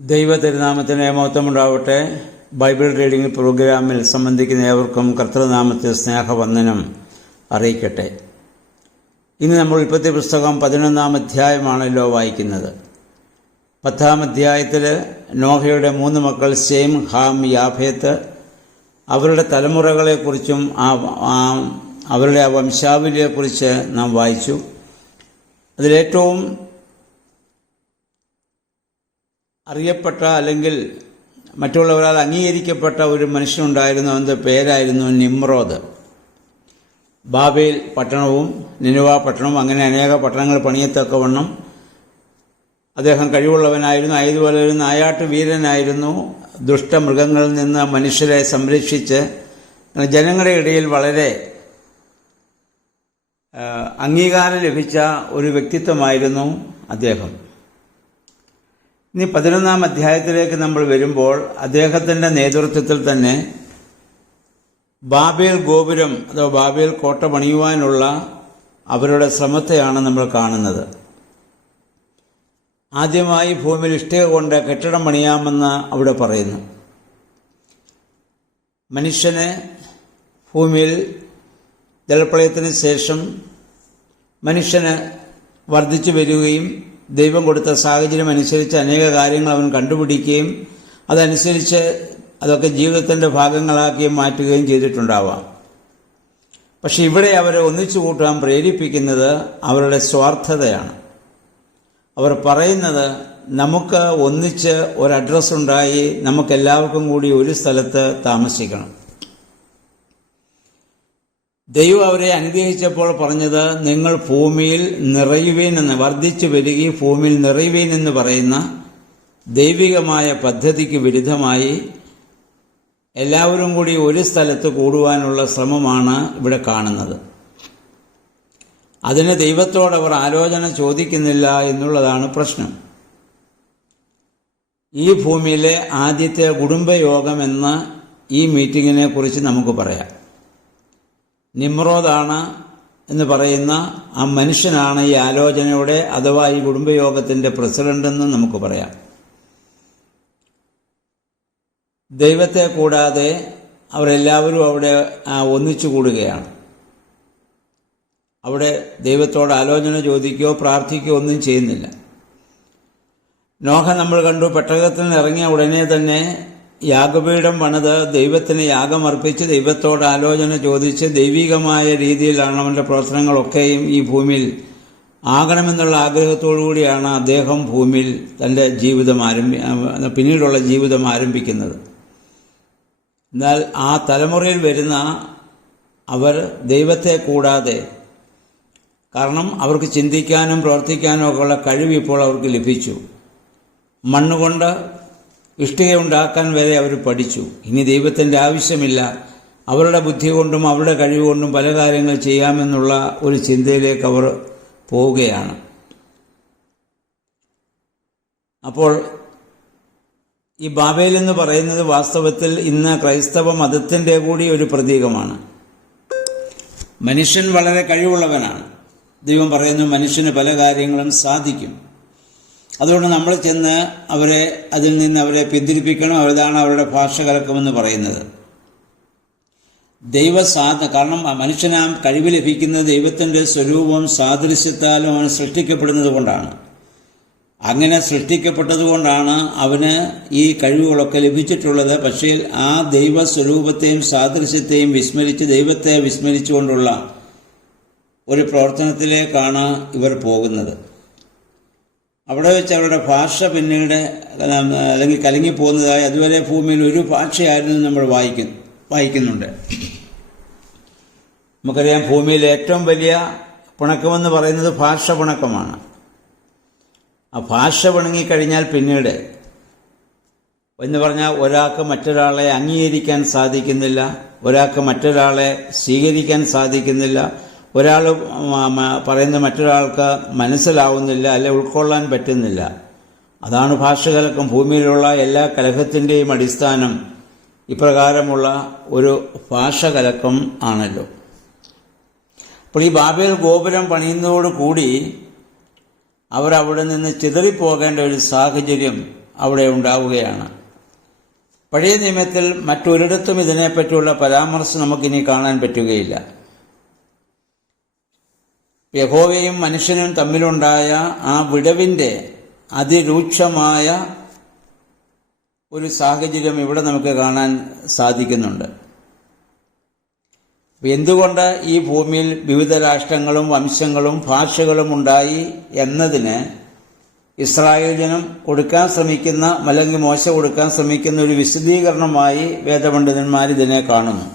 ദൈവ തിരുനാമത്തിന് മഹത്വമുണ്ടാവട്ടെ. Bible reading പ്രോഗ്രാമിൽ സംബന്ധിക്കുന്ന ഏവർക്കും കർത്തൃനാമത്തിൽ സ്നേഹവന്ദനം അറിയിക്കട്ടെ. ഇന്ന് നമ്മൾ ഉൽപ്പത്തി പുസ്തകം 11-ാം അധ്യായമാണല്ലോ വായിക്കുന്നത്. 10-ാം അധ്യായത്തിൽ നോഹയുടെ 3 മക്കൾ ശേം, ഹാം, യാഫേത്ത് അവരുടെ തലമുറകളെക്കുറിച്ചും അവരുടെ ആ വംശാവലിയെക്കുറിച്ച് നാം വായിച്ചു. അതിലേറ്റവും അറിയപ്പെട്ട അല്ലെങ്കിൽ മറ്റുള്ളവരാൽ അംഗീകരിക്കപ്പെട്ട ഒരു മനുഷ്യനുണ്ടായിരുന്നു. അവൻ്റെ പേരായിരുന്നു നിമ്രോദ്. ബാബേൽ പട്ടണവും നിനിവ പട്ടണവും അങ്ങനെ അനേക പട്ടണങ്ങൾ പണിയത്തക്കവണ്ണം അദ്ദേഹം കഴിവുള്ളവനായിരുന്നു. അതുപോലെ ഒരു നായാട്ട് വീരനായിരുന്നു. ദുഷ്ടമൃഗങ്ങളിൽ നിന്ന് മനുഷ്യരെ സംരക്ഷിച്ച് ജനങ്ങളുടെ ഇടയിൽ വളരെ അംഗീകാരം ലഭിച്ച ഒരു വ്യക്തിത്വമായിരുന്നു അദ്ദേഹം. ഇനി 11-ാം അധ്യായത്തിലേക്ക് നമ്മൾ വരുമ്പോൾ അദ്ദേഹത്തിൻ്റെ നേതൃത്വത്തിൽ തന്നെ ബാബേൽ ഗോപുരം അഥവാ ബാബേൽ കോട്ട പണിയുവാനുള്ള അവരുടെ ശ്രമത്തെയാണ് നമ്മൾ കാണുന്നത്. ആദ്യമായി ഭൂമിയിൽ ഇഷ്ടിക കൊണ്ട് കെട്ടിടം പണിയാമെന്ന് അവിടെ പറയുന്നു. മനുഷ്യന് ഭൂമിയിൽ ജലപ്രളയത്തിന് ശേഷം മനുഷ്യന് വർദ്ധിച്ചു വരികയും ദൈവം കൊടുത്ത സാഹചര്യം അനുസരിച്ച് അനേക കാര്യങ്ങൾ അവൻ കണ്ടുപിടിക്കുകയും അതനുസരിച്ച് അതൊക്കെ ജീവിതത്തിൻ്റെ ഭാഗങ്ങളാക്കി മാറ്റുകയും ചെയ്തിട്ടുണ്ടാവാം. പക്ഷെ ഇവിടെ അവരെ ഒന്നിച്ചു കൂട്ടാൻ പ്രേരിപ്പിക്കുന്നത് അവരുടെ സ്വാർത്ഥതയാണ്. അവർ പറയുന്നത്, നമുക്ക് ഒന്നിച്ച് ഒരു അഡ്രസ്സ് ഉണ്ടായി നമുക്കെല്ലാവർക്കും കൂടി ഒരു സ്ഥലത്ത് താമസിക്കണം. ദൈവം അവരെ അനുഗ്രഹിച്ചപ്പോൾ പറഞ്ഞത്, നിങ്ങൾ ഭൂമിയിൽ നിറയുവീൻ എന്ന്, വർദ്ധിച്ചു വരികയും ഭൂമിയിൽ നിറയുവീൻ എന്ന് പറയുന്ന ദൈവികമായ പദ്ധതിക്ക് വിരുദ്ധമായി എല്ലാവരും കൂടി ഒരു സ്ഥലത്ത് കൂടുവാനുള്ള ശ്രമമാണ് ഇവിടെ കാണുന്നത്. അതിന് ദൈവത്തോട് അവർ ആലോചന ചോദിക്കുന്നില്ല എന്നുള്ളതാണ് പ്രശ്നം. ഈ ഭൂമിയിലെ ആദ്യത്തെ കുടുംബയോഗം എന്ന ഈ മീറ്റിങ്ങിനെ കുറിച്ച് നമുക്ക് പറയാം. നിമ്രോദാണ് എന്ന് പറയുന്ന ആ മനുഷ്യനാണ് ഈ ആലോചനയുടെ അഥവാ ഈ കുടുംബയോഗത്തിൻ്റെ പ്രസിഡന്റ് എന്ന് നമുക്ക് പറയാം. ദൈവത്തെ കൂടാതെ അവരെല്ലാവരും അവിടെ ഒന്നിച്ചു കൂടുകയാണ്. അവിടെ ദൈവത്തോട് ആലോചന ചോദിക്കുകയോ പ്രാർത്ഥിക്കുകയോ ഒന്നും ചെയ്യുന്നില്ല. നോഹ നമ്മൾ കണ്ടു, പെട്ടകത്തിൽ നിന്ന് ഇറങ്ങിയ ഉടനെ തന്നെ യാഗപീഠം പണിത് ദൈവത്തിന് യാഗമർപ്പിച്ച് ദൈവത്തോട് ആലോചന ചോദിച്ച് ദൈവികമായ രീതിയിലാണ് അവൻ്റെ പ്രവർത്തനങ്ങളൊക്കെയും ഈ ഭൂമിയിൽ ആകണമെന്നുള്ള ആഗ്രഹത്തോടു കൂടിയാണ് അദ്ദേഹം ഭൂമിയിൽ തൻ്റെ ജീവിതം പിന്നീടുള്ള ജീവിതം ആരംഭിക്കുന്നത്. എന്നാൽ ആ തലമുറയിൽ വരുന്ന അവർ ദൈവത്തെ കൂടാതെ, കാരണം അവർക്ക് ചിന്തിക്കാനും പ്രവർത്തിക്കാനും ഒക്കെയുള്ള കഴിവ് ഇപ്പോൾ അവർക്ക് ലഭിച്ചു. മണ്ണുകൊണ്ട് ഇഷ്ടിക ഉണ്ടാക്കാൻ വരെ അവർ പഠിച്ചു. ഇനി ദൈവത്തിൻ്റെ ആവശ്യമില്ല, അവരുടെ ബുദ്ധി കൊണ്ടും അവരുടെ കഴിവുകൊണ്ടും പല കാര്യങ്ങൾ ചെയ്യാമെന്നുള്ള ഒരു ചിന്തയിലേക്ക് അവർ പോവുകയാണ്. അപ്പോൾ ഈ ബാബേൽ എന്ന് പറയുന്നത് വാസ്തവത്തിൽ ഇന്ന് ക്രൈസ്തവ മതത്തിൻ്റെ കൂടി ഒരു പ്രതീകമാണ്. മനുഷ്യൻ വളരെ കഴിവുള്ളവനാണ്. ദൈവം പറയുന്നു, മനുഷ്യന് പല കാര്യങ്ങളും സാധിക്കും. അതുകൊണ്ട് നമ്മൾ ചെന്ന് അവരെ അതിൽ നിന്ന് അവരെ പിന്തിരിപ്പിക്കണം. അതാണ് അവരുടെ ഭാഷ കലക്കമെന്ന് പറയുന്നത്. കാരണം മനുഷ്യന് ആ കഴിവ് ലഭിക്കുന്നത് ദൈവത്തിൻ്റെ സ്വരൂപവും സാദൃശ്യത്താലും അവൻ സൃഷ്ടിക്കപ്പെടുന്നത് കൊണ്ടാണ്. അങ്ങനെ സൃഷ്ടിക്കപ്പെട്ടതുകൊണ്ടാണ് അവന് ഈ കഴിവുകളൊക്കെ ലഭിച്ചിട്ടുള്ളത്. പക്ഷേ ആ ദൈവ സ്വരൂപത്തെയും സാദൃശ്യത്തെയും വിസ്മരിച്ച് ദൈവത്തെ വിസ്മരിച്ചുകൊണ്ടുള്ള ഒരു പ്രവർത്തനത്തിലേക്കാണ് ഇവർ പോകുന്നത്. അവിടെ വെച്ച് അവരുടെ ഭാഷ പിന്നീട് അല്ലെങ്കിൽ കലങ്ങിപ്പോകുന്നതായി, അതുവരെ ഭൂമിയിൽ ഒരു ഭാഷയായിരുന്നു നമ്മൾ വായിക്കുന്നുണ്ട്. നമുക്കറിയാം, ഭൂമിയിലെ ഏറ്റവും വലിയ പിണക്കമെന്ന് പറയുന്നത് ഭാഷ പിണക്കമാണ്. ആ ഭാഷ പിണങ്ങിക്കഴിഞ്ഞാൽ പിന്നീട് എന്ന് പറഞ്ഞാൽ ഒരാൾക്ക് മറ്റൊരാളെ അംഗീകരിക്കാൻ സാധിക്കുന്നില്ല, ഒരാൾക്ക് മറ്റൊരാളെ സ്വീകരിക്കാൻ സാധിക്കുന്നില്ല, ഒരാൾ പറയുന്ന മറ്റൊരാൾക്ക് മനസ്സിലാവുന്നില്ല, അല്ലെ ഉൾക്കൊള്ളാൻ പറ്റുന്നില്ല. അതാണ് ഭാഷകലക്കം. ഭൂമിയിലുള്ള എല്ലാ കലഹത്തിൻ്റെയും അടിസ്ഥാനം ഇപ്രകാരമുള്ള ഒരു ഭാഷകലക്കം ആണല്ലോ. അപ്പോൾ ഈ ബാബേൽ ഗോപുരം പണിയുന്നതോടുകൂടി അവർ അവിടെ നിന്ന് ചിതറിപ്പോകേണ്ട ഒരു സാഹചര്യം അവിടെ ഉണ്ടാവുകയാണ്. പഴയ നിയമത്തിൽ മറ്റൊരിടത്തും ഇതിനെപ്പറ്റിയുള്ള പരാമർശം നമുക്കിനി കാണാൻ പറ്റുകയില്ല. യഹോവയും മനുഷ്യനും തമ്മിലുണ്ടായ ആ വിടവിൻ്റെ അതിരൂക്ഷമായ ഒരു സാഹചര്യം ഇവിടെ നമുക്ക് കാണാൻ സാധിക്കുന്നുണ്ട്. എന്തുകൊണ്ട് ഈ ഭൂമിയിൽ വിവിധ രാഷ്ട്രങ്ങളും വംശങ്ങളും ഭാഷകളും ഉണ്ടായി എന്നതിന് ഇസ്രായേൽ ജനം കൊടുക്കാൻ ശ്രമിക്കുന്ന, അല്ലെങ്കിൽ മോശ കൊടുക്കാൻ ശ്രമിക്കുന്ന ഒരു വിശദീകരണമായി വേദപണ്ഡിതന്മാർ ഇതിനെ കാണുന്നു.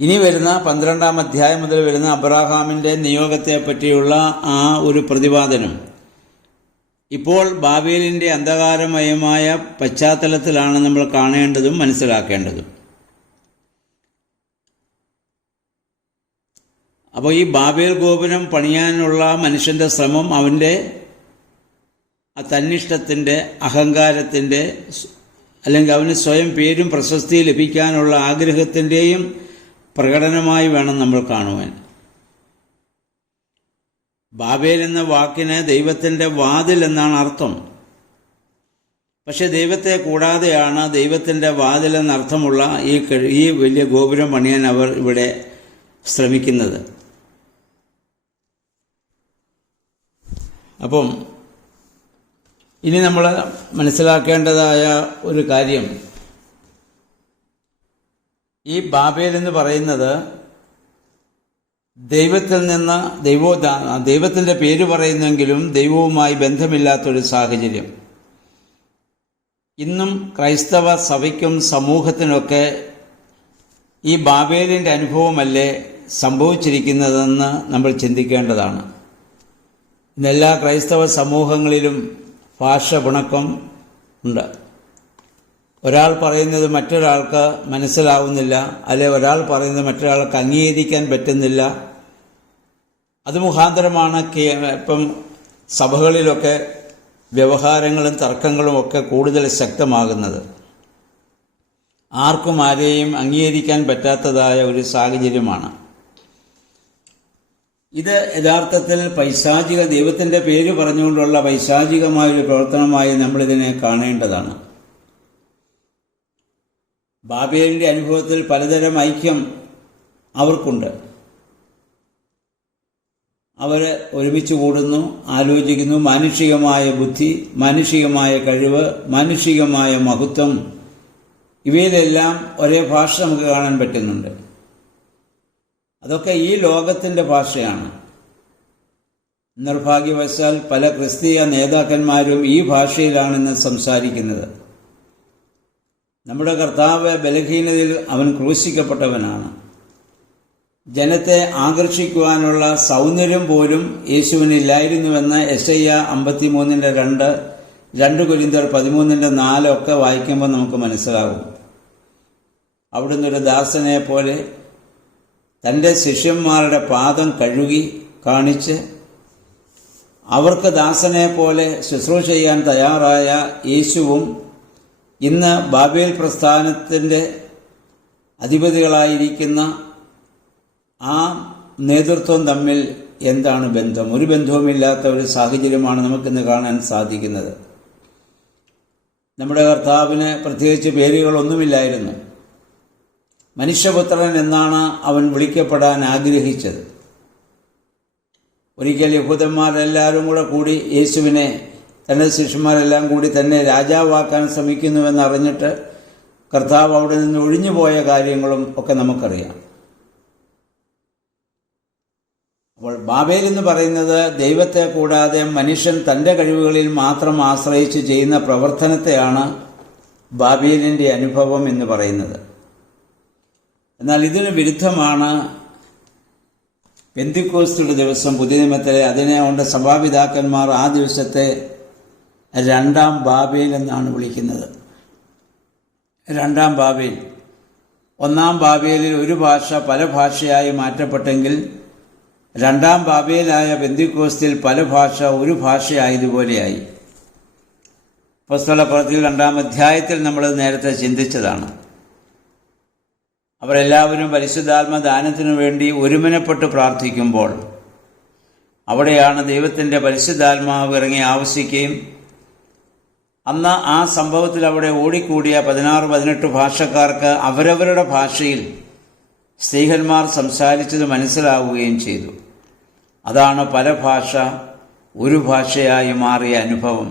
ഇനി വരുന്ന 12-ാം അധ്യായം മുതൽ വരുന്ന അബ്രഹാമിൻ്റെ നിയോഗത്തെ പറ്റിയുള്ള ആ ഒരു പ്രതിപാദനം ഇപ്പോൾ ബാബേലിൻ്റെ അന്ധകാരമയമായ പശ്ചാത്തലത്തിലാണ് നമ്മൾ കാണേണ്ടതും മനസ്സിലാക്കേണ്ടതും. അപ്പോൾ ഈ ബാബേൽ ഗോപുരം പണിയാനുള്ള മനുഷ്യൻ്റെ ശ്രമം അവൻ്റെ തന്നിഷ്ടത്തിൻ്റെ, അഹങ്കാരത്തിൻ്റെ, അല്ലെങ്കിൽ അവന് സ്വയം പേരും പ്രശസ്തി ലഭിക്കാനുള്ള ആഗ്രഹത്തിൻ്റെയും പ്രകടനമായി വേണം നമ്മൾ കാണുവാൻ. ബാബേൽ എന്ന വാക്കിന് ദൈവത്തിൻ്റെ വാതിൽ എന്നാണ് അർത്ഥം. പക്ഷെ ദൈവത്തെ കൂടാതെയാണ് ദൈവത്തിൻ്റെ വാതിൽ എന്നർത്ഥമുള്ള ഈ വലിയ ഗോപുരം പണിയാൻ അവർ ഇവിടെ ശ്രമിക്കുന്നത്. അപ്പം ഇനി നമ്മൾ മനസ്സിലാക്കേണ്ടതായ ഒരു കാര്യം, ഈ ബാബേൽ എന്ന് പറയുന്നത് ദൈവത്തിൽ നിന്ന് ദൈവത്തിൻ്റെ പേര് പറയുന്നെങ്കിലും ദൈവവുമായി ബന്ധമില്ലാത്തൊരു സാഹചര്യം. ഇന്നും ക്രൈസ്തവ സഭയ്ക്കും സമൂഹത്തിനൊക്കെ ഈ ബാബേലിൻ്റെ അനുഭവമല്ലേ സംഭവിച്ചിരിക്കുന്നതെന്ന് നമ്മൾ ചിന്തിക്കേണ്ടതാണ്. ഇന്നെല്ലാ ക്രൈസ്തവ സമൂഹങ്ങളിലും ഭാഷ പിണക്കം ഉണ്ട്. ഒരാൾ പറയുന്നത് മറ്റൊരാൾക്ക് മനസ്സിലാവുന്നില്ല, അല്ലെ ഒരാൾ പറയുന്നത് മറ്റൊരാൾക്ക് അംഗീകരിക്കാൻ പറ്റുന്നില്ല. അത് മുഖാന്തരമാണ് ഇപ്പം സഭകളിലൊക്കെ വ്യവഹാരങ്ങളും തർക്കങ്ങളും ഒക്കെ കൂടുതൽ ശക്തമാകുന്നത്. ആർക്കും ആരെയും അംഗീകരിക്കാൻ പറ്റാത്തതായ ഒരു സാഹചര്യമാണ് ഇത്. യഥാർത്ഥത്തിൽ പൈശാചിക, ദൈവത്തിൻ്റെ പേര് പറഞ്ഞുകൊണ്ടുള്ള പൈശാചികമായൊരു പ്രവർത്തനമായി നമ്മളിതിനെ കാണേണ്ടതാണ്. ബാബേലിൻ്റെ അനുഭവത്തിൽ പലതരം ഐക്യം അവർക്കുണ്ട്. അവർ ഒരുമിച്ച് കൂടുന്നു, ആലോചിക്കുന്നു. മാനുഷികമായ ബുദ്ധി, മാനുഷികമായ കഴിവ്, മാനുഷികമായ മഹത്വം, ഇവയിലെല്ലാം ഒരേ ഭാഷ നമുക്ക് കാണാൻ പറ്റുന്നുണ്ട്. അതൊക്കെ ഈ ലോകത്തിൻ്റെ ഭാഷയാണ്. നിർഭാഗ്യവശാൽ പല ക്രിസ്തീയ നേതാക്കന്മാരും ഈ ഭാഷയിലാണെന്ന് സംസാരിക്കുന്നത്. നമ്മുടെ കർത്താവ് ബലഹീനതയിൽ അവൻ ക്രൂശിക്കപ്പെട്ടവനാണ്. ജനത്തെ ആകർഷിക്കുവാനുള്ള സൗന്ദര്യം പോലും യേശുവിനില്ലായിരുന്നുവെന്ന് യെശയ്യാ 53:2, 2 കൊരിന്ത്യർ 13:4 ഒക്കെ വായിക്കുമ്പോൾ നമുക്ക് മനസ്സിലാകും. അവിടുന്ന് ഒരു ദാസനെ പോലെ തൻ്റെ ശിഷ്യന്മാരുടെ പാദം കഴുകി കാണിച്ച് അവർക്ക് ദാസനെ പോലെ ശുശ്രൂഷ ചെയ്യാൻ തയ്യാറായ യേശുവും ഇന്ന് ബാബേൽ പ്രസ്ഥാനത്തിൻ്റെ അധിപതികളായിരിക്കുന്ന ആ നേതൃത്വം തമ്മിൽ എന്താണ് ബന്ധം? ഒരു ബന്ധവുമില്ലാത്ത ഒരു സാഹചര്യമാണ് നമുക്കിന്ന് കാണാൻ സാധിക്കുന്നത്. നമ്മുടെ കർത്താവിന് പ്രത്യേകിച്ച് പേരുകളൊന്നുമില്ലായിരുന്നു. മനുഷ്യപുത്രൻ എന്നാണ് അവൻ വിളിക്കപ്പെടാൻ ആഗ്രഹിച്ചത്. ഒരിക്കൽ യഹൂദന്മാരെല്ലാവരും കൂടി യേശുവിനെ, തൻ്റെ ശിഷ്യന്മാരെല്ലാം കൂടി തന്നെ രാജാവാക്കാൻ ശ്രമിക്കുന്നുവെന്ന് അറിഞ്ഞിട്ട് കർത്താവ് അവിടെ നിന്ന് ഒഴിഞ്ഞുപോയ കാര്യങ്ങളും ഒക്കെ നമുക്കറിയാം. അപ്പോൾ ബാബേൽ എന്ന് പറയുന്നത് ദൈവത്തെ കൂടാതെ മനുഷ്യൻ തൻ്റെ കഴിവുകളിൽ മാത്രം ആശ്രയിച്ച് ചെയ്യുന്ന പ്രവർത്തനത്തെയാണ് ബാബേലിൻ്റെ അനുഭവം എന്ന് പറയുന്നത്. എന്നാൽ ഇതിന് വിരുദ്ധമാണ് പെന്തിക്കോസ്തുടെ ദിവസം, പുതിയ നിയമത്തിലെ. അതിനെക്കൊണ്ട് സഭാപിതാക്കന്മാർ ആ ദിവസത്തെ 2-ാം ബാബേൽ എന്നാണ് വിളിക്കുന്നത്. 2-ാം ബാബേൽ. 1-ാം ബാബേലിൽ ഒരു ഭാഷ പല ഭാഷയായി മാറ്റപ്പെട്ടെങ്കിൽ 2-ാം ബാബേലായ പെന്തിക്കോസ്തിൽ പല ഭാഷ ഒരു ഭാഷയായതുപോലെയായി. അപ്പോസ്തലപ്രവൃത്തികൾ 2-ാം അധ്യായത്തിൽ നമ്മൾ നേരത്തെ ചിന്തിച്ചതാണ്. അവരെല്ലാവരും പരിശുദ്ധാത്മ ദാനത്തിനു വേണ്ടി ഒരുമനപ്പെട്ട് പ്രാർത്ഥിക്കുമ്പോൾ അവിടെയാണ് ദൈവത്തിൻ്റെ പരിശുദ്ധാത്മാവ് ഇറങ്ങി ആവസിക്കുകയും അന്ന് ആ സംഭവത്തിൽ അവിടെ ഓടിക്കൂടിയ 16-18 ഭാഷക്കാർക്ക് അവരവരുടെ ഭാഷയിൽ സ്ത്രീഹന്മാർ സംസാരിച്ചത് മനസ്സിലാവുകയും ചെയ്തു. അതാണ് പല ഭാഷ ഒരു ഭാഷയായി മാറിയ അനുഭവം.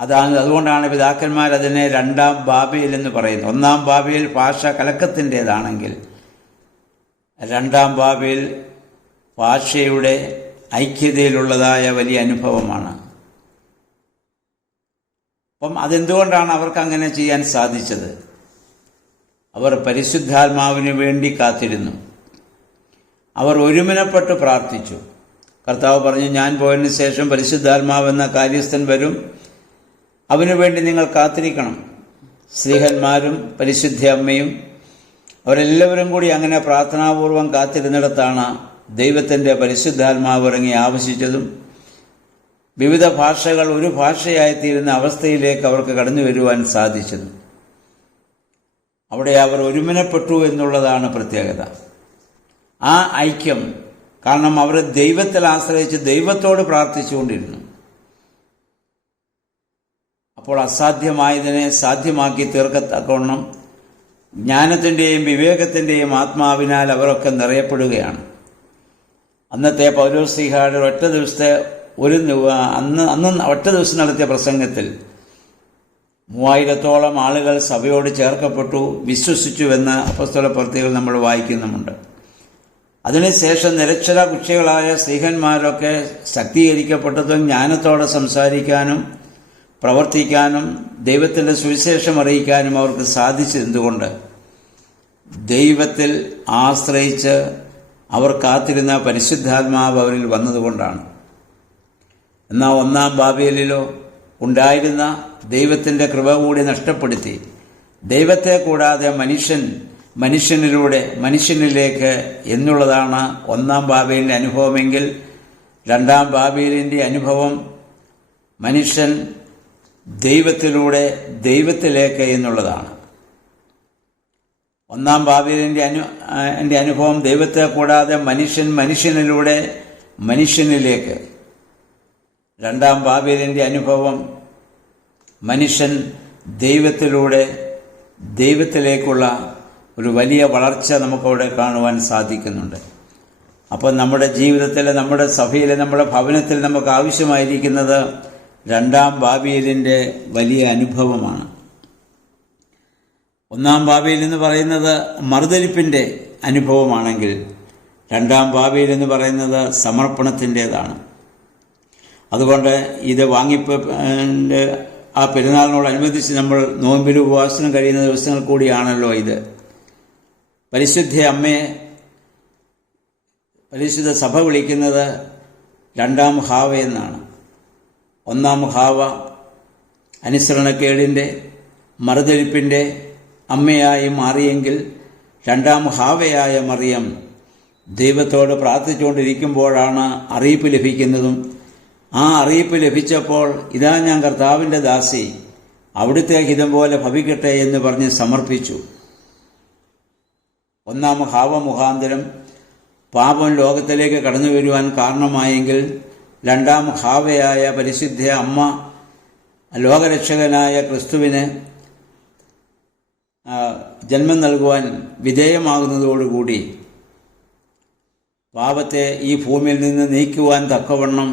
അതുകൊണ്ടാണ് പിതാക്കന്മാർ അതിനെ രണ്ടാം ബാബേൽ എന്ന് പറയുന്നത്. ഒന്നാം ബാബേൽ ഭാഷ കലക്കത്തിൻ്റേതാണെങ്കിൽ രണ്ടാം ബാബേൽ ഭാഷയുടെ ഐക്യതയിലുള്ളതായ വലിയ അനുഭവമാണ്. അപ്പം അതെന്തുകൊണ്ടാണ് അവർക്ക് അങ്ങനെ ചെയ്യാൻ സാധിച്ചത്? അവർ പരിശുദ്ധാത്മാവിന് വേണ്ടി കാത്തിരുന്നു. അവർ ഒരുമനപ്പെട്ട് പ്രാർത്ഥിച്ചു. കർത്താവ് പറഞ്ഞു, ഞാൻ പോയതിനു ശേഷം പരിശുദ്ധാത്മാവെന്ന കാര്യസ്ഥൻ വരും, അവനുവേണ്ടി നിങ്ങൾ കാത്തിരിക്കണം. സ്ത്രീഹന്മാരും പരിശുദ്ധ അമ്മയും അവരെല്ലാവരും കൂടി അങ്ങനെ പ്രാർത്ഥനാപൂർവം കാത്തിരുന്നിടത്താണ് ദൈവത്തിൻ്റെ പരിശുദ്ധാത്മാവ് ഇറങ്ങി ആവശ്യിച്ചതും വിവിധ ഭാഷകൾ ഒരു ഭാഷയായിത്തീരുന്ന അവസ്ഥയിലേക്ക് അവർക്ക് കടന്നു വരുവാൻ സാധിച്ചത്. അവിടെ അവർ ഒരുമനപ്പെട്ടു എന്നുള്ളതാണ് പ്രത്യേകത. ആ ഐക്യം കാരണം അവർ ദൈവത്തിൽ ആശ്രയിച്ച് ദൈവത്തോട് പ്രാർത്ഥിച്ചുകൊണ്ടിരുന്നു. അപ്പോൾ അസാധ്യമായതിനെ സാധ്യമാക്കി തീർക്കത്തക്കവണ്ണം ജ്ഞാനത്തിൻ്റെയും വിവേകത്തിൻ്റെയും ആത്മാവിനാൽ അവരൊക്കെ നിറയപ്പെടുകയാണ്. അന്നത്തെ പൗലോസ്ലീഹായുടെ ഒറ്റ ദിവസം നടത്തിയ പ്രസംഗത്തിൽ 3000-ഓളം ആളുകൾ സഭയോട് ചേർക്കപ്പെട്ടു, വിശ്വസിച്ചുവെന്ന് അപ്പോസ്തലപ്രവൃത്തികൾ നമ്മൾ വായിക്കുന്നുമുണ്ട്. അതിനുശേഷം നിരക്ഷര കുക്ഷികളായ സ്ത്രീഹന്മാരൊക്കെ ശക്തീകരിക്കപ്പെട്ടതും ജ്ഞാനത്തോടെ സംസാരിക്കാനും പ്രവർത്തിക്കാനും ദൈവത്തിൻ്റെ സുവിശേഷം അറിയിക്കാനും അവർക്ക് സാധിച്ചതെന്തുകൊണ്ട്? ദൈവത്തിൽ ആശ്രയിച്ച് അവർ കാത്തിരുന്ന പരിശുദ്ധാത്മാവ് അവരിൽ വന്നതുകൊണ്ടാണ്. എന്നാൽ ഒന്നാം ബാബേലിലോ ഉണ്ടായിരുന്ന ദൈവത്തിൻ്റെ കൃപ കൂടി നഷ്ടപ്പെടുത്തി ദൈവത്തെ കൂടാതെ മനുഷ്യനിലൂടെ മനുഷ്യനിലേക്ക് എന്നുള്ളതാണ് ഒന്നാം ബാബേലിൻ്റെ അനുഭവമെങ്കിൽ രണ്ടാം ബാബേലിൻ്റെ അനുഭവം മനുഷ്യൻ ദൈവത്തിലൂടെ ദൈവത്തിലേക്ക് എന്നുള്ളതാണ്. ഒന്നാം ബാബേലിൻ്റെ അനുഭവം ദൈവത്തെ കൂടാതെ മനുഷ്യനിലൂടെ മനുഷ്യനിലേക്ക്. രണ്ടാം ബാബേലിൻ്റെ അനുഭവം മനുഷ്യൻ ദൈവത്തിലൂടെ ദൈവത്തിലേക്കുള്ള ഒരു വലിയ വളർച്ച നമുക്കവിടെ കാണുവാൻ സാധിക്കുന്നുണ്ട്. അപ്പോൾ നമ്മുടെ ജീവിതത്തിൽ, നമ്മുടെ സഭയിൽ, നമ്മുടെ ഭവനത്തിൽ നമുക്ക് ആവശ്യമായിരിക്കുന്നത് രണ്ടാം ബാബേലിൻ്റെ വലിയ അനുഭവമാണ്. ഒന്നാം ബാബേൽ എന്ന് പറയുന്നത് മറുതലിപ്പിൻ്റെ അനുഭവമാണെങ്കിൽ രണ്ടാം ബാബേൽ എന്ന് പറയുന്നത് സമർപ്പണത്തിൻ്റേതാണ്. അതുകൊണ്ട് ഇത് ആ പെരുന്നാളിനോടനുബന്ധിച്ച് നമ്മൾ നോമ്പിലും ഉപവാസനം കഴിയുന്ന ദിവസങ്ങൾ കൂടിയാണല്ലോ ഇത്. പരിശുദ്ധ അമ്മയെ പരിശുദ്ധ സഭ വിളിക്കുന്നത് രണ്ടാം ഹാവ എന്നാണ്. ഒന്നാം ഹാവ അനുസരണക്കേടിൻ്റെ മറുതലിപ്പിൻ്റെ അമ്മയായി മാറിയെങ്കിൽ രണ്ടാം ഹാവയായ മറിയം ദൈവത്തോട് പ്രാർത്ഥിച്ചുകൊണ്ടിരിക്കുമ്പോഴാണ് അറിയിപ്പ് ലഭിക്കുന്നതും ആ അറിയിപ്പ് ലഭിച്ചപ്പോൾ ഇതാ ഞാൻ കർത്താവിൻ്റെ ദാസി, അവിടുത്തെ ഹിതം പോലെ ഭവിക്കട്ടെ എന്ന് പറഞ്ഞ് സമർപ്പിച്ചു. ഒന്നാം ഹാവ മുഖാന്തരം പാപം ലോകത്തിലേക്ക് കടന്നു വരുവാൻ കാരണമായെങ്കിൽ രണ്ടാം ഹാവയായ പരിശുദ്ധ അമ്മ ലോകരക്ഷകനായ ക്രിസ്തുവിന് ജന്മം നൽകുവാൻ വിധേയമാകുന്നതോടുകൂടി പാപത്തെ ഈ ഭൂമിയിൽ നിന്ന് നീക്കുവാൻ തക്കവണ്ണം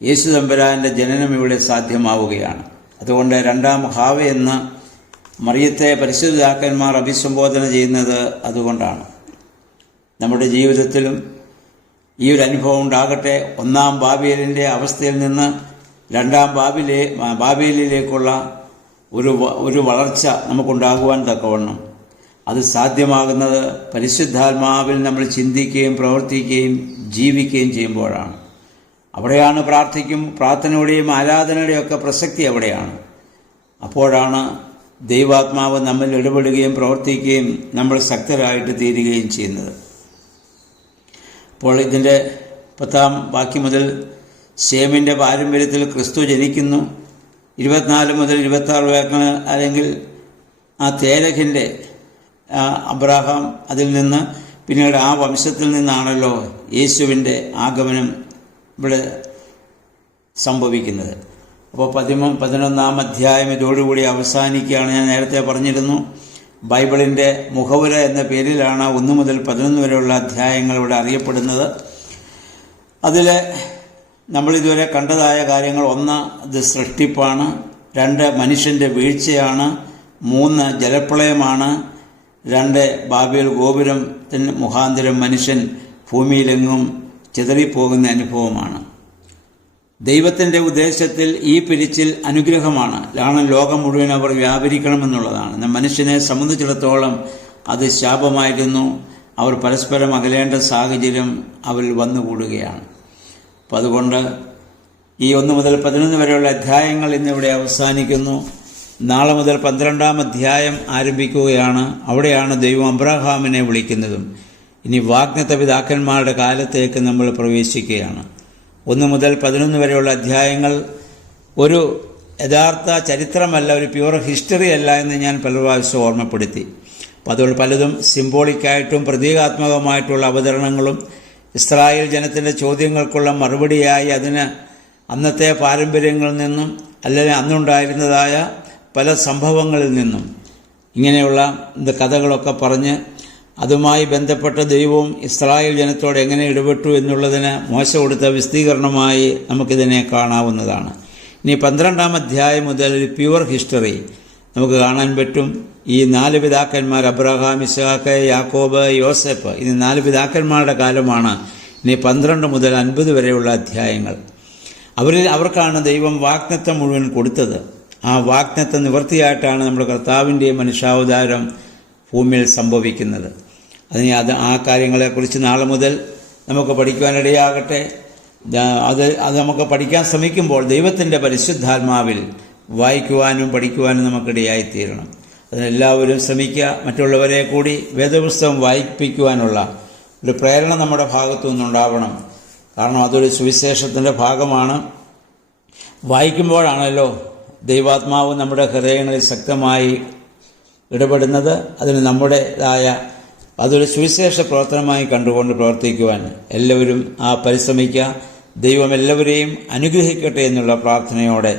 യേശു തമ്പുരാൻ്റെ ജനനം ഇവിടെ സാധ്യമാവുകയാണ്. അതുകൊണ്ട് രണ്ടാം ഹാവ എന്ന് മറിയത്തെ പരിശുദ്ധാക്കന്മാർ അഭിസംബോധന ചെയ്യുന്നത് അതുകൊണ്ടാണ്. നമ്മുടെ ജീവിതത്തിലും ഈ ഒരു അനുഭവം ഉണ്ടാകട്ടെ. ഒന്നാം ബാബേലിൻ്റെ അവസ്ഥയിൽ നിന്ന് രണ്ടാം ബാബേലിലേക്കുള്ള ഒരു വളർച്ച നമുക്കുണ്ടാകുവാൻ തക്കവണ്ണം അത് സാധ്യമാകുന്നത് പരിശുദ്ധാത്മാവിൽ നമ്മൾ ചിന്തിക്കുകയും പ്രവർത്തിക്കുകയും ജീവിക്കുകയും ചെയ്യുമ്പോഴാണ്. അവിടെയാണ് പ്രാർത്ഥനയുടെയും ആരാധനയുടെയും ഒക്കെ പ്രസക്തി അവിടെയാണ്. അപ്പോഴാണ് ദൈവാത്മാവ് നമ്മിൽ ഇടപെടുകയും പ്രവർത്തിക്കുകയും നമ്മൾ ശക്തരായിട്ട് തീരുകയും ചെയ്യുന്നത്. അപ്പോൾ ഇതിൻ്റെ 10-ാം വാക്യം മുതൽ ശേമിൻ്റെ പാരമ്പര്യത്തിൽ ക്രിസ്തു ജനിക്കുന്നു. 24 മുതൽ 26 വാക്യങ്ങൾ അല്ലെങ്കിൽ ആ തേരഹിൻ്റെ അബ്രാഹാം, അതിൽ നിന്ന് പിന്നീട് ആ വംശത്തിൽ നിന്നാണല്ലോ യേശുവിൻ്റെ ആഗമനം ഇവിടെ സംഭവിക്കുന്നത്. അപ്പോൾ 11-ാം അധ്യായം ഇതോടുകൂടി അവസാനിക്കുകയാണ്. ഞാൻ നേരത്തെ പറഞ്ഞിരുന്നു, ബൈബിളിൻ്റെ മുഖവുര എന്ന പേരിലാണ് 1 മുതൽ 11 വരെയുള്ള അധ്യായങ്ങൾ ഇവിടെ അറിയപ്പെടുന്നത്. അതിൽ നമ്മളിതുവരെ കണ്ടതായ കാര്യങ്ങൾ: 1, ഇത് സൃഷ്ടിപ്പാണ്; 2, മനുഷ്യൻ്റെ വീഴ്ചയാണ്; 3, ജലപ്രളയമാണ്; 2, ബാബേൽ ഗോപുരത്തിന് മുഖാന്തരം മനുഷ്യൻ ഭൂമിയിലെങ്ങും ചിതറിപ്പോകുന്ന അനുഭവമാണ്. ദൈവത്തിൻ്റെ ഉദ്ദേശത്തിൽ ഈ പിരിച്ചിൽ അനുഗ്രഹമാണ്. കാരണം ലോകം മുഴുവൻ അവർ വ്യാപരിക്കണമെന്നുള്ളതാണ്. എന്നാൽ മനുഷ്യനെ സംബന്ധിച്ചിടത്തോളം അത് ശാപമായിരുന്നു. അവർ പരസ്പരം അകലേണ്ട സാഹചര്യം അവരിൽ വന്നുകൂടുകയാണ്. അപ്പം അതുകൊണ്ട് ഈ 1 മുതൽ 11 വരെയുള്ള അധ്യായങ്ങൾ ഇന്നിവിടെ അവസാനിക്കുന്നു. നാളെ മുതൽ 12-ാം അധ്യായം ആരംഭിക്കുകയാണ്. അവിടെയാണ് ദൈവം അബ്രഹാമിനെ വിളിക്കുന്നതും. ഇനി വാഗ്ദത്ത പിതാക്കന്മാരുടെ കാലത്തേക്ക് നമ്മൾ പ്രവേശിക്കുകയാണ്. 1 മുതൽ 11 വരെയുള്ള അധ്യായങ്ങൾ ഒരു യഥാർത്ഥ ചരിത്രമല്ല, ഒരു പ്യുവർ ഹിസ്റ്ററി അല്ല എന്ന് ഞാൻ പല പ്രാവശ്യം ഓർമ്മപ്പെടുത്തി. അപ്പോൾ അതുകൊണ്ട് പലതും സിംബോളിക്കായിട്ടും പ്രതീകാത്മകമായിട്ടുള്ള അവതരണങ്ങളും ഇസ്രായേൽ ജനത്തിൻ്റെ ചോദ്യങ്ങൾക്കുള്ള മറുപടിയായി അതിന് അന്നത്തെ പാരമ്പര്യങ്ങളിൽ നിന്നും അല്ലെങ്കിൽ അന്നുണ്ടായിരുന്നതായ പല സംഭവങ്ങളിൽ നിന്നും ഇങ്ങനെയുള്ള കഥകളൊക്കെ പറഞ്ഞ് അതുമായി ബന്ധപ്പെട്ട ദൈവവും ഇസ്രായേൽ ജനത്തോട് എങ്ങനെ ഇടപെട്ടു എന്നുള്ളതിന് മോശ കൊടുത്ത വിശദീകരണമായി നമുക്കിതിനെ കാണാവുന്നതാണ്. ഇനി 12-ാം അധ്യായം മുതൽ ഒരു പ്യുവർ ഹിസ്റ്ററി നമുക്ക് കാണാൻ പറ്റും. ഈ 4 പിതാക്കന്മാർ, അബ്രഹാം, ഇസ്ഹാക്ക്, യാക്കോബ്, യോസെഫ്, ഇത് 4 പിതാക്കന്മാരുടെ കാലമാണ്. ഇനി 12 മുതൽ 50 വരെയുള്ള അധ്യായങ്ങൾ. അവർക്കാണ് ദൈവം വാഗ്ദത്തം മുഴുവൻ കൊടുത്തത്. ആ വാഗ്ദത്ത നിവൃത്തിയായിട്ടാണ് നമ്മുടെ കർത്താവിൻ്റെ മനുഷ്യാവതാരം ഭൂമിയിൽ സംഭവിക്കുന്നത്. ആ കാര്യങ്ങളെക്കുറിച്ച് നാളെ മുതൽ നമുക്ക് പഠിക്കുവാനിടയാകട്ടെ. അത് നമുക്ക് പഠിക്കാൻ ശ്രമിക്കുമ്പോൾ ദൈവത്തിൻ്റെ പരിശുദ്ധാത്മാവിൽ വായിക്കുവാനും പഠിക്കുവാനും നമുക്കിടയായിത്തീരണം. അതിനെല്ലാവരും ശ്രമിക്കുക. മറ്റുള്ളവരെ കൂടി വേദപുസ്തകം വായിപ്പിക്കുവാനുള്ള ഒരു പ്രേരണ നമ്മുടെ ഭാഗത്തു നിന്നുണ്ടാവണം. കാരണം അതൊരു സുവിശേഷത്തിൻ്റെ ഭാഗമാണ്. വായിക്കുമ്പോഴാണല്ലോ ദൈവാത്മാവ് നമ്മുടെ ഹൃദയങ്ങളിൽ ശക്തമായി ഇടപെടുന്നത്. അതിന് നമ്മുടേതായ അതൊരു സുവിശേഷ പ്രവർത്തനമായി കണ്ടുകൊണ്ട് പ്രവർത്തിക്കുവാൻ എല്ലാവരും പരിശ്രമിക്കുക. ദൈവം എല്ലാവരെയും അനുഗ്രഹിക്കട്ടെ എന്നുള്ള പ്രാർത്ഥനയോടെ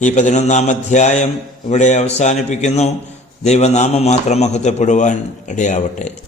ഈ 11-ാം അധ്യായം ഇവിടെ അവസാനിപ്പിക്കുന്നു. ദൈവനാമം മാത്രം മഹത്വപ്പെടുവാൻ ഇടയാവട്ടെ.